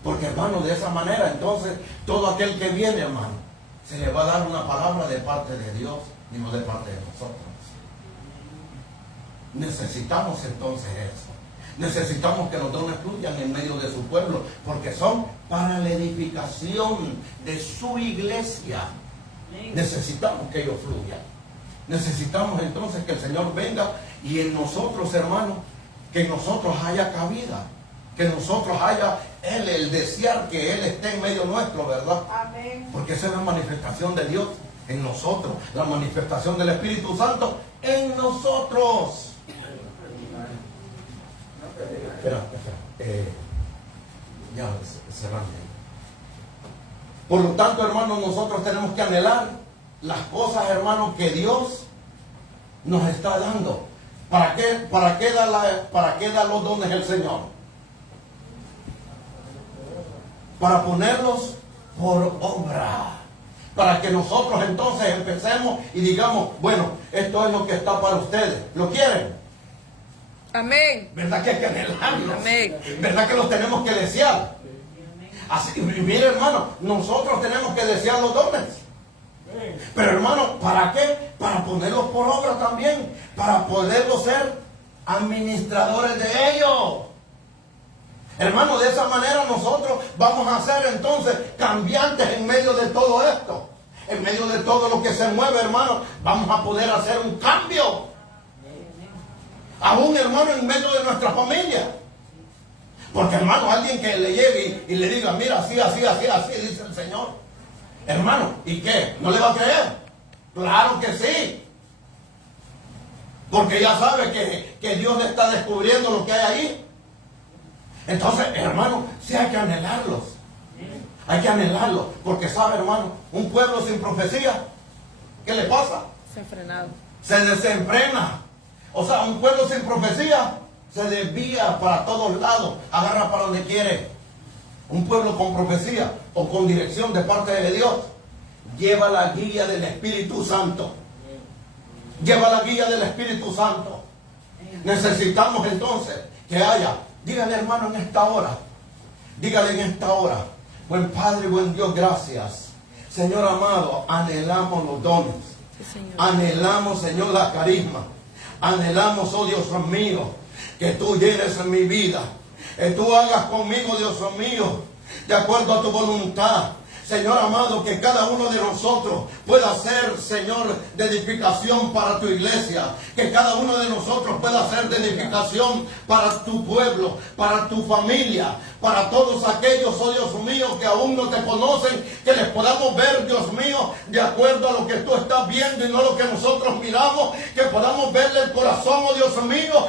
Porque, hermano, de esa manera, entonces, todo aquel que viene, hermano, se le va a dar una palabra de parte de Dios y no de parte de nosotros. Necesitamos entonces eso. Necesitamos que los dones fluyan en medio de su pueblo, porque son para la edificación de su iglesia. Necesitamos que ellos fluyan. Necesitamos entonces que el Señor venga y en nosotros, hermanos, que en nosotros haya cabida, que en nosotros haya el desear que Él esté en medio nuestro, ¿verdad? Amén. Porque esa es la manifestación de Dios en nosotros, la manifestación del Espíritu Santo en nosotros. Espera. Ya cerrando. Por lo tanto, hermanos, nosotros tenemos que anhelar las cosas, hermanos, que Dios nos está dando. ¿Para qué da los dones el Señor? Para ponerlos por obra. Para que nosotros entonces empecemos y digamos, bueno, esto es lo que está para ustedes. ¿Lo quieren? Amén. ¿Verdad que hay que anhelarlos? Amén. ¿Verdad que los tenemos que desear? Así, mire, hermano, nosotros tenemos que desear los dones. Pero, hermano, ¿para qué? Para ponerlos por obra también. Para poderlos ser administradores de ellos. Hermano, de esa manera nosotros vamos a ser entonces cambiantes en medio de todo esto. En medio de todo lo que se mueve, hermano, vamos a poder hacer un cambio. Aún, hermano, en medio de nuestra familia. Porque, hermano, alguien que le llegue y le diga, mira, así, dice el Señor. Hermano, ¿y qué? ¿No le va a creer? Claro que sí. Porque ya sabe que Dios le está descubriendo lo que hay ahí. Entonces, hermano, sí hay que anhelarlos. Hay que anhelarlos. Porque sabe, hermano, un pueblo sin profecía, ¿qué le pasa? Desenfrenado. Se desenfrena. O sea, un pueblo sin profecía se desvía para todos lados, agarra para donde quiere. Un pueblo con profecía o con dirección de parte de Dios lleva la guía del Espíritu Santo. Lleva la guía del Espíritu Santo. Necesitamos entonces que haya, dígale, hermano, en esta hora, dígale en esta hora, buen Padre, buen Dios, gracias. Señor amado, anhelamos los dones. Sí, anhelamos, Señor, la carisma. Anhelamos, oh Dios mío, que tú llenes en mi vida, que tú hagas conmigo, Dios mío, de acuerdo a tu voluntad. Señor amado, que cada uno de nosotros pueda ser, Señor, de edificación para tu iglesia. Que cada uno de nosotros pueda ser de edificación para tu pueblo, para tu familia, para todos aquellos, oh Dios mío, que aún no te conocen, que les podamos ver, Dios mío, de acuerdo a lo que tú estás viendo y no lo que nosotros miramos, que podamos verle el corazón, oh Dios mío,